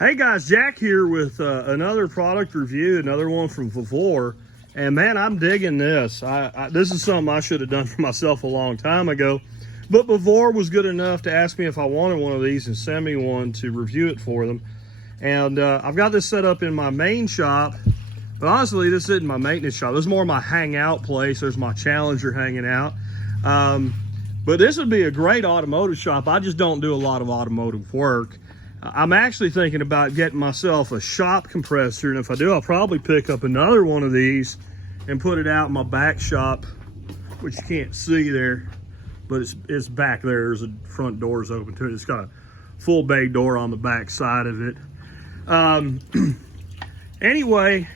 Hey guys, Jack here with another product review, another one from Vevor. And man, I'm digging this. This is something I should have done for myself a long time ago. But Vevor was good enough to ask me if I wanted one of these and send me one to review it for them. And I've got this set up in my main shop. But honestly, this isn't my maintenance shop. This is more my hangout place. There's my Challenger hanging out. But this would be a great automotive shop. I just don't do a lot of automotive work. I'm actually thinking about getting myself a shop compressor, and if I do, I'll probably pick up another one of these and put it out in my back shop, which you can't see there, but it's back there. There's a front door's open to it. It's got a full bay door on the back side of it. Anyway,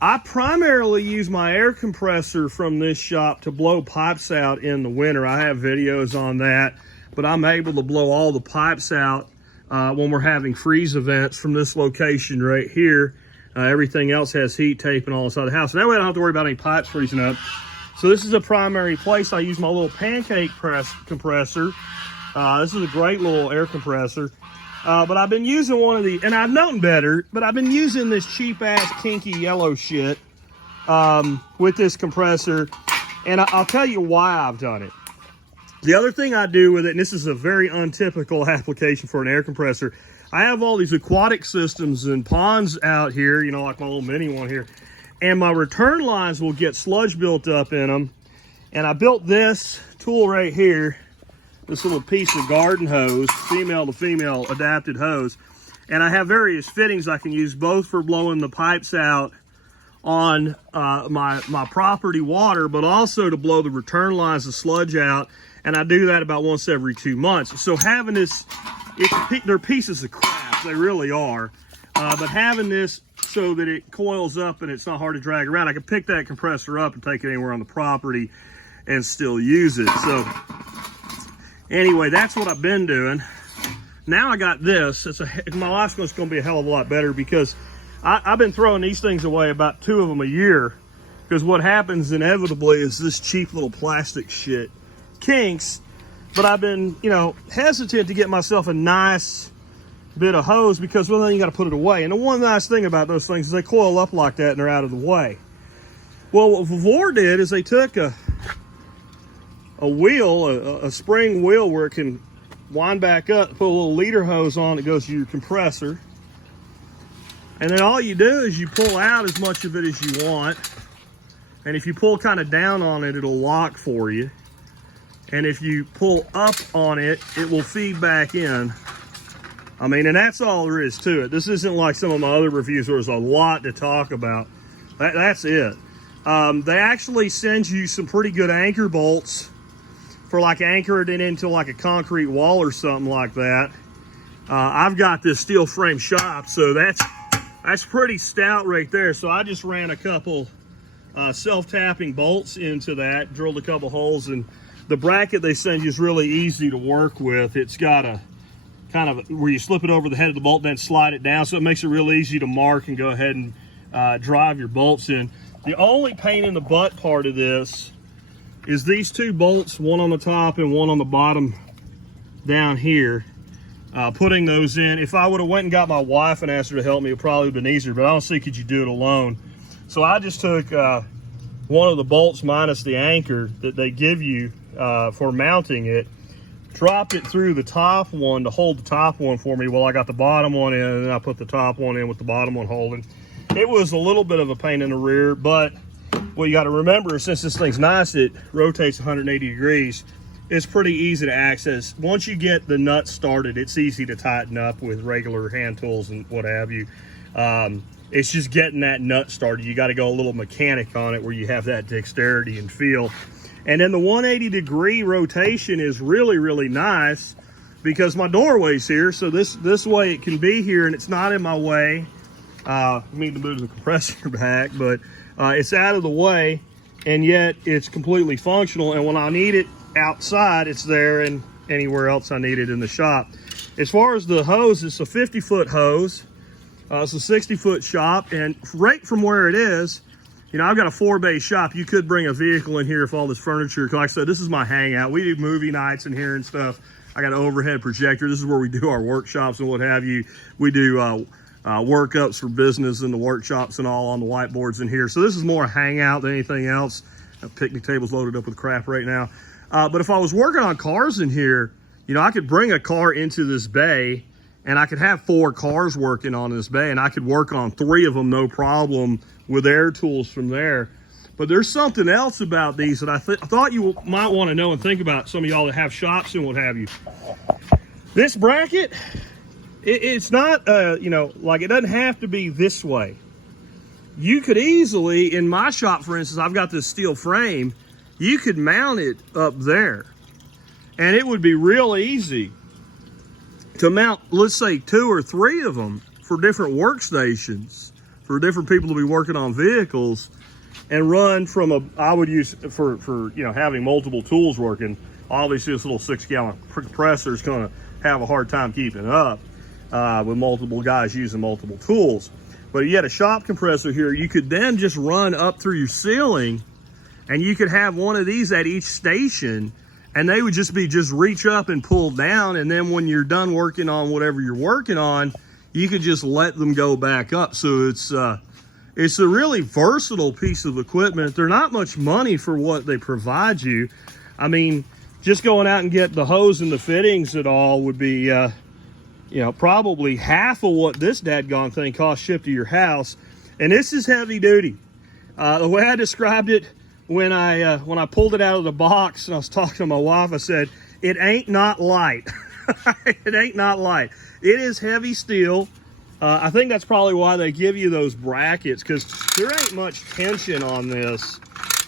I primarily use my air compressor from this shop to blow pipes out in the winter. I have videos on that, but I'm able to blow all the pipes out when we're having freeze events from this location right here. Everything else has heat tape and all inside the house. And that way I don't have to worry about any pipes freezing up. So this is a primary place. I use my little pancake compressor. This is a great little air compressor. But I've been using one of the, and I've known better, but I've been using this cheap ass kinky yellow shit with this compressor. And I'll tell you why I've done it. The other thing I do with it, and this is a very untypical application for an air compressor, I have all these aquatic systems and ponds out here, you know, like my little mini one here, and my return lines will get sludge built up in them. And I built this tool right here, this little piece of garden hose, female to female adapted hose. And I have various fittings I can use both for blowing the pipes out on my property water, but also to blow the return lines of sludge out. And I do that about once every 2 months. So having this, they're pieces of crap, they really are. But having this so that it coils up and it's not hard to drag around, I can pick that compressor up and take it anywhere on the property and still use it. So anyway, that's what I've been doing. Now I got this. My life's going to be a hell of a lot better because I've been throwing these things away, about 2 of them a year. Because what happens inevitably is this cheap little plastic shit kinks. But I've been, you know, hesitant to get myself a nice bit of hose because, well, then you got to put it away. And the one nice thing about those things is they coil up like that and they're out of the way. Well, what Vevor did is they took a wheel, a spring wheel where it can wind back up, put a little leader hose on that goes to your compressor. And then all you do is you pull out as much of it as you want. And if you pull kind of down on it, it'll lock for you. And if you pull up on it, it will feed back in. I mean, and that's all there is to it. This isn't like some of my other reviews where there's a lot to talk about. That's it. They actually send you some pretty good anchor bolts for like anchoring it into like a concrete wall or something like that. I've got this steel frame shop, so that's pretty stout right there. So I just ran a couple self-tapping bolts into that, drilled a couple holes, and the bracket they send you is really easy to work with. It's got a kind of where you slip it over the head of the bolt, then slide it down, so it makes it real easy to mark and go ahead and drive your bolts in. The only pain in the butt part of this is these 2 bolts, one on the top and one on the bottom down here. Putting those in, if I would have went and got my wife and asked her to help me, it probably would have been easier, but I don't see could you do it alone. So I just took one of the bolts minus the anchor that they give you for mounting it, dropped it through the top one to hold the top one for me while I got the bottom one in, and then I put the top one in with the bottom one holding. It was a little bit of a pain in the rear, but what you got to remember is since this thing's nice, it rotates 180 degrees. It's pretty easy to access. Once you get the nut started, it's easy to tighten up with regular hand tools and what have you. It's just getting that nut started. You got to go a little mechanic on it where you have that dexterity and feel. And then the 180 degree rotation is really, really nice because my doorway's here. So this way it can be here and it's not in my way. I need to move the compressor back, but it's out of the way and yet it's completely functional. And when I need it outside, it's there, and anywhere else I need it in the shop. As far as the hose, it's a 50-foot hose. It's a 60-foot shop, and right from where it is, you know, I've got a 4-bay shop. You could bring a vehicle in here if all this furniture, like I said, this is my hangout. We do movie nights in here and stuff. I got an overhead projector. This is where we do our workshops and what have you. We do workups for business in the workshops and all on the whiteboards in here. So this is more a hangout than anything else. A picnic table's loaded up with crap right now. But if I was working on cars in here, you know, I could bring a car into this bay and I could have 4 cars working on this bay, and I could work on 3 of them no problem with air tools from there. But there's something else about these that I thought you might want to know and think about, some of y'all that have shops and what have you. This bracket, it's not, you know, like it doesn't have to be this way. You could easily, in my shop, for instance, I've got this steel frame, you could mount it up there. And it would be real easy to mount, let's say 2 or 3 of them for different workstations, for different people to be working on vehicles, and run from a, I would use for you know, having multiple tools working. Obviously this little 6-gallon compressor is going to have a hard time keeping up with multiple guys using multiple tools. But you had a shop compressor here, you could then just run up through your ceiling, and you could have one of these at each station, and they would just reach up and pull down, and then when you're done working on whatever you're working on, you could just let them go back up. So it's a really versatile piece of equipment. They're not much money for what they provide you. I mean, just going out and getting the hose and the fittings and all would be, you know, probably half of what this dadgone thing costs shipped to your house. And this is heavy duty. The way I described it when I pulled it out of the box and I was talking to my wife, I said, it ain't not light. It ain't not light. It is heavy steel. I think that's probably why they give you those brackets, because there ain't much tension on this.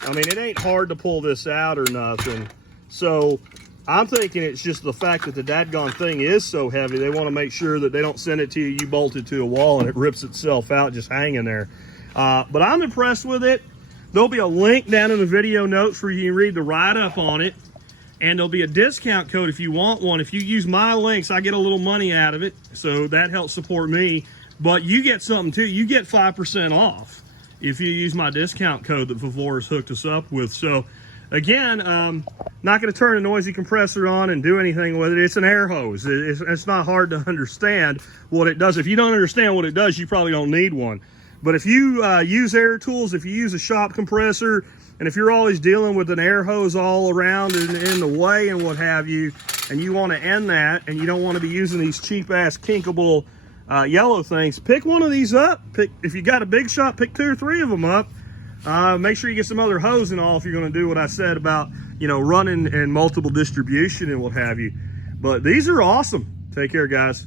I mean, it ain't hard to pull this out or nothing. So I'm thinking it's just the fact that the dadgone thing is so heavy, they want to make sure that they don't send it to you, you bolt it to a wall and it rips itself out just hanging there. But I'm impressed with it. There'll be a link down in the video notes where you can read the write-up on it. And there'll be a discount code if you want one. If you use my links, I get a little money out of it. So that helps support me. But you get something too. You get 5% off if you use my discount code that Vevor has hooked us up with. So again, not going to turn a noisy compressor on and do anything with it. It's an air hose. It's not hard to understand what it does. If you don't understand what it does, you probably don't need one. But if you use air tools, if you use a shop compressor, and if you're always dealing with an air hose all around and in the way and what have you, and you want to end that, and you don't want to be using these cheap-ass kinkable yellow things, pick one of these up. If you got a big shop, pick 2 or 3 of them up. Make sure you get some other hose and all if you're going to do what I said about, you know, running and multiple distribution and what have you. But these are awesome. Take care, guys.